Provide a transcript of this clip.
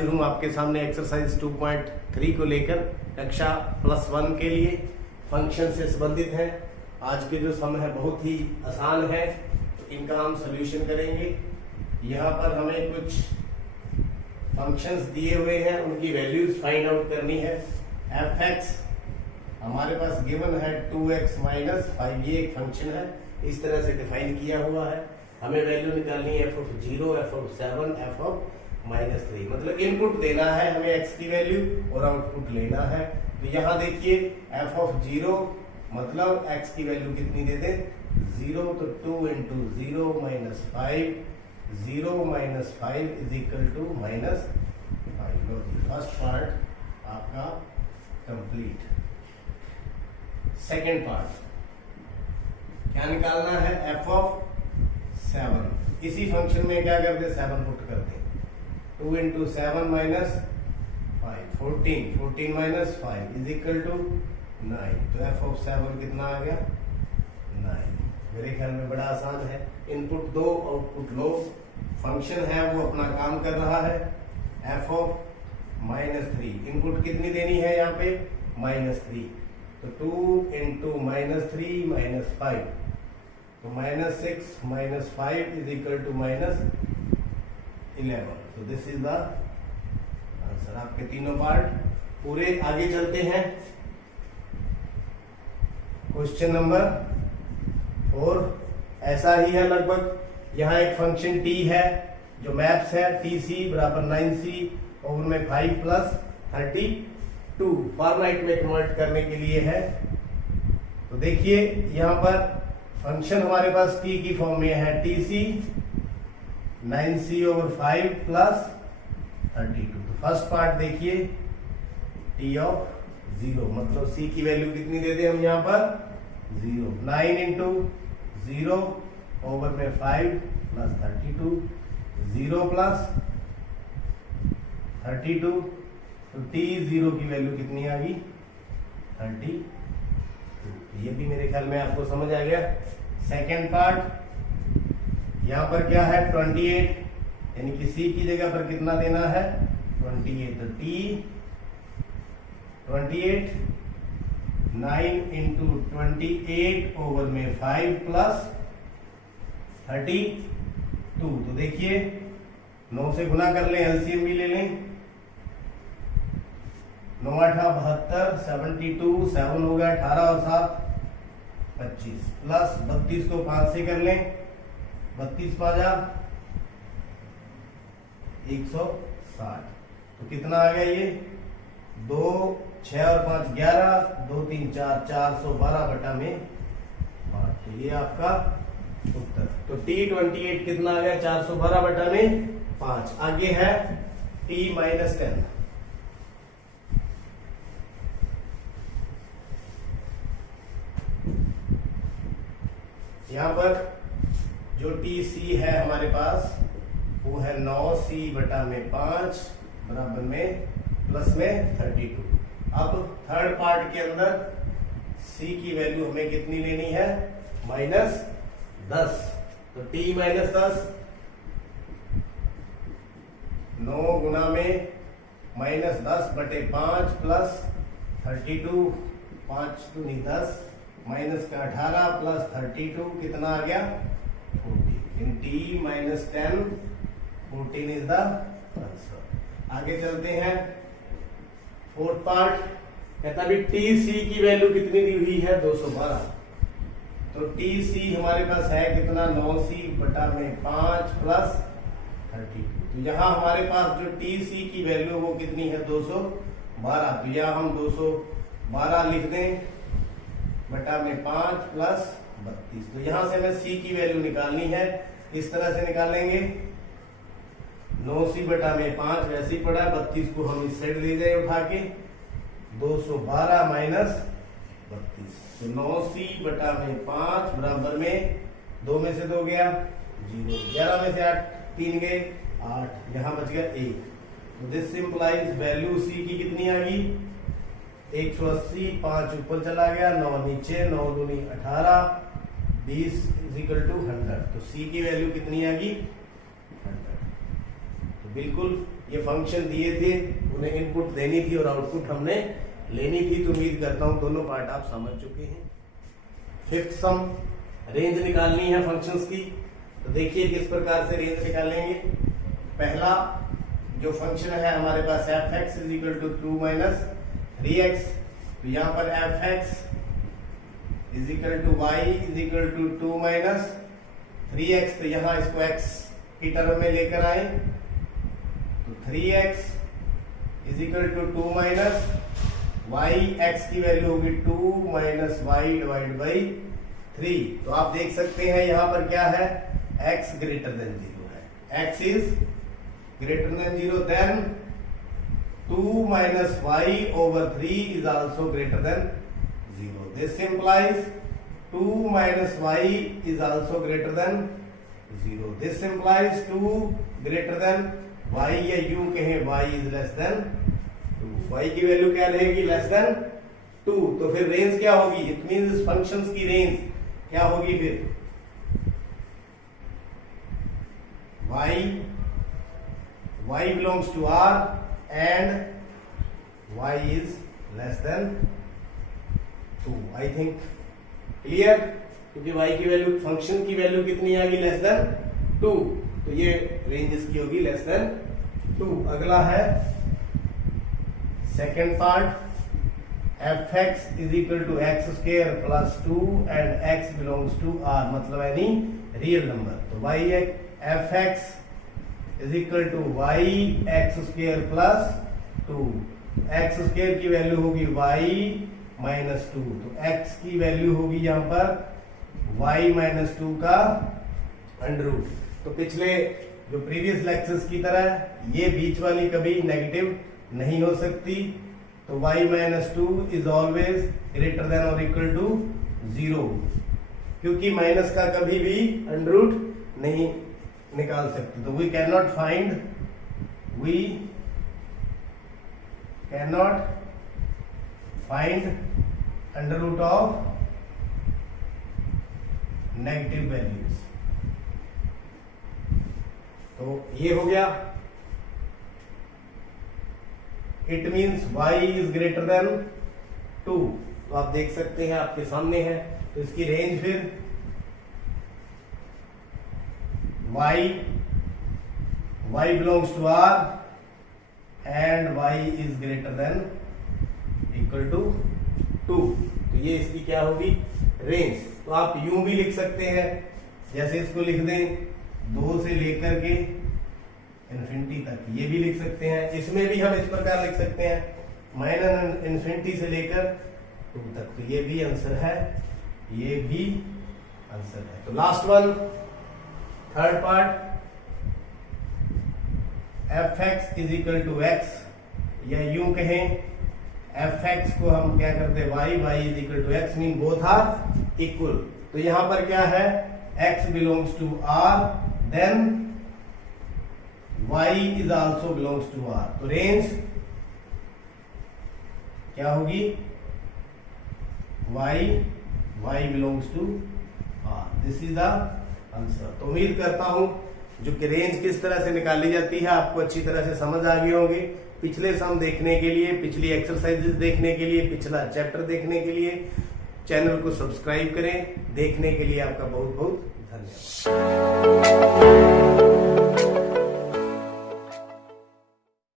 हाजिर हूँ आपके सामने एक्सरसाइज 2.3 को लेकर कक्षा +1 के लिए फंक्शन से संबंधित है। आज के जो सम है बहुत ही आसान है, इनका हम सॉल्यूशन करेंगे। यहाँ पर हमें कुछ फंक्शंस दिए हुए हैं, उनकी वैल्यूज फाइंड आउट करनी है। एफ एक्स हमारे पास गिवन है 2x - 5, ये एक फंक्शन है, इस तरह से डिफाइन किया हुआ है। हमें वैल्यू निकालनी है f(0), f(7), f(-3), मतलब इनपुट देना है हमें x की वैल्यू और आउटपुट लेना है। तो यहाँ देखिए f(0) मतलब x की वैल्यू कितनी दे दे 0, तो 2 × 0 - 5, 0 - 5 = -5। लो जी, फर्स्ट पार्ट आपका कंप्लीट। सेकेंड पार्ट क्या निकालना है, f(7). इसी फंक्शन में क्या करते, 7 पुट करते, 2 × 7 - 5, 14, 14 - 5 = 9। तो f(7) कितना आ गया, 9। मेरे ख्याल में बड़ा आसान है। इनपुट दो, आउटपुट लो, फंक्शन है वो अपना काम कर रहा है। f(-3), इनपुट कितनी देनी है यहाँ पे, -3, तो 2 × -3 - 5, तो -6 - 5 = -11। तो दिस इज द आंसर। आपके तीनों पार्ट पूरे। आगे चलते हैं, क्वेश्चन नंबर 4 ऐसा ही है लगभग। यहाँ एक फंक्शन t है जो मैप्स है tc = 9c/5 + 32 फॉर्मेट में कन्वर्ट करने के लिए है। तो देखिए यहाँ पर फंक्शन हमारे पास t की फॉर्म में है tc 9c/5 + 32। तो फर्स्ट पार्ट देखिए t(0), मतलब c की वैल्यू कितनी दे दे हम यहाँ पर 0। 9 × 0/5 + 32, 0 + 32, तो t(0) की वैल्यू कितनी आ गई 32। ये भी मेरे ख्याल में आपको समझ आ गया। सेकेंड पार्ट यहाँ पर क्या है 28, यानी कि c की जगह पर कितना देना है 28, तो t 28 9 × 28/5 + 32। तो देखिए 9 से गुना कर लें, एलसीएम भी ले लें। 9 × 8 = 72, 72 7 हो गया, 18 और 7 25, प्लस 32 को 5 से कर लें, 32 × 5 = 160। तो कितना आ गया ये 2, 6 और 5 11, 2 3 4 412/5। तो ये आपका उत्तर। तो t28 कितना आ गया 412/5। आगे है t - 10। यहाँ पर जो TC है हमारे पास वो है 9c/5 बराबर में प्लस में 32। अब थर्ड पार्ट के अंदर c की वैल्यू हमें कितनी लेनी है -10। तो t - 10 9 गुना में -10/5 प्लस 32, 5 दूनी 10, -18 प्लस 32 कितना आ गया 14। इन t - 10 14 इज द आंसर। आगे चलते हैं, फोर्थ पार्ट कहता भी TC की वैल्यू कितनी दी हुई है 212। तो TC हमारे पास है कितना 9c/5 प्लस 32। तो यहाँ हमारे पास जो TC की वैल्यू वो कितनी है 212। तो यहाँ हम 212 लिख दें /5 प्लस 32। तो यहां से हमें c की वैल्यू निकालनी है, इस तरह से निकालेंगे। 9c/5 वैसे ही पड़ा, 32 को हम इस साइड ले जाए उठा के, 212 - 32। तो 9c/5 बराबर में 2 में से 2 गया 0, 11 में से 8 3 गए 8, यहाँ बच गया 1। तो दिस सिंप्लाइज वैल्यू c की कितनी आ गई 180। 5 ऊपर चला गया, 9 नीचे, 9 दूनी 18, 20 = 100। तो c की वैल्यू कितनी आ गई 100। तो बिल्कुल ये फंक्शन दिए थे, उन्हें इनपुट देनी थी और आउटपुट हमने लेनी थी। तो उम्मीद करता हूं दोनों पार्ट आप समझ चुके हैं। फिफ्थ सम, रेंज निकालनी है फंक्शंस की। तो देखिए किस प्रकार से रेंज निकालेंगे। पहला जो फंक्शन है हमारे पास f x is equal to 2 minus 3x, तो यहाँ पर f x is equal to y is equal to 2 minus 3x, तो यहाँ इसको x की टर्म में लेकर आए, तो 3x is equal to 2 minus y, x की वैल्यू होगी 2 माइनस वाई डिवाइड बाई 3। तो आप देख सकते हैं यहाँ पर क्या है, x ग्रेटर देन 0 है, x is greater than 0, then 2 minus y over 3 is also greater than 0. This implies 2 minus y is also greater than 0. This implies 2 greater than y, या यूं कहें y is less than 2. y की value क्या रहेगी, less than 2. तो फिर range क्या होगी, इट मींस इस फंक्शंस की रेंज क्या होगी फिर, y belongs to R and y is less than 2. I think clear, क्योंकि y की वैल्यू, फंक्शन की वैल्यू कितनी आ गई, लेस देन 2, तो ये रेंज इसकी होगी लेस देन 2. अगला है second part, f x is equal to x square plus 2 and x belongs to r, मतलब एनी रियल नंबर. तो y f x is equal to y x square plus 2, x square की value होगी y minus 2, तो x की value होगी यहाँ पर y minus 2 का अंडर रूट. तो पिछले जो प्रीवियस लेक्चर्स की तरह ये बीच वाली कभी नेगेटिव नहीं हो सकती, तो y minus 2 is always greater than और इक्वल टू 0, क्योंकि माइनस का कभी भी अंडर रूट नहीं निकाल सकते. तो we can not find under root of negative values. तो ये हो गया, it means y is greater than 2. तो आप देख सकते हैं आपके सामने है, तो इसकी रेंज फिर y belongs to R and y is greater than equal to 2. तो ये इसकी क्या होगी, रेंज. तो आप यूं भी लिख सकते हैं, जैसे इसको लिख दें 2 से लेकर के इन्फिनिटी तक, ये भी लिख सकते हैं. इसमें भी हम इस प्रकार लिख सकते हैं, माइनस इन्फिनिटी से लेकर 2 तक. तो ये भी आंसर है, ये भी आंसर है. तो last one, third part, f x is equal to x, या यूं कहें एफ एक्स को हम क्या करते हैं, y is equal to x, mean both are equal. तो यहां पर क्या है, x belongs to r, then y is also belongs to r. तो रेंज क्या होगी, y belongs to r. This is the answer. तो उम्मीद करता हूं जो कि रेंज किस तरह से निकाली जाती है आपको अच्छी तरह से समझ आ गई होगी. पिछले सम देखने के लिए, पिछली एक्सरसाइजेस देखने के लिए, पिछला चैप्टर देखने के लिए चैनल को सब्सक्राइब करें. देखने के लिए आपका बहुत बहुत धन्यवाद.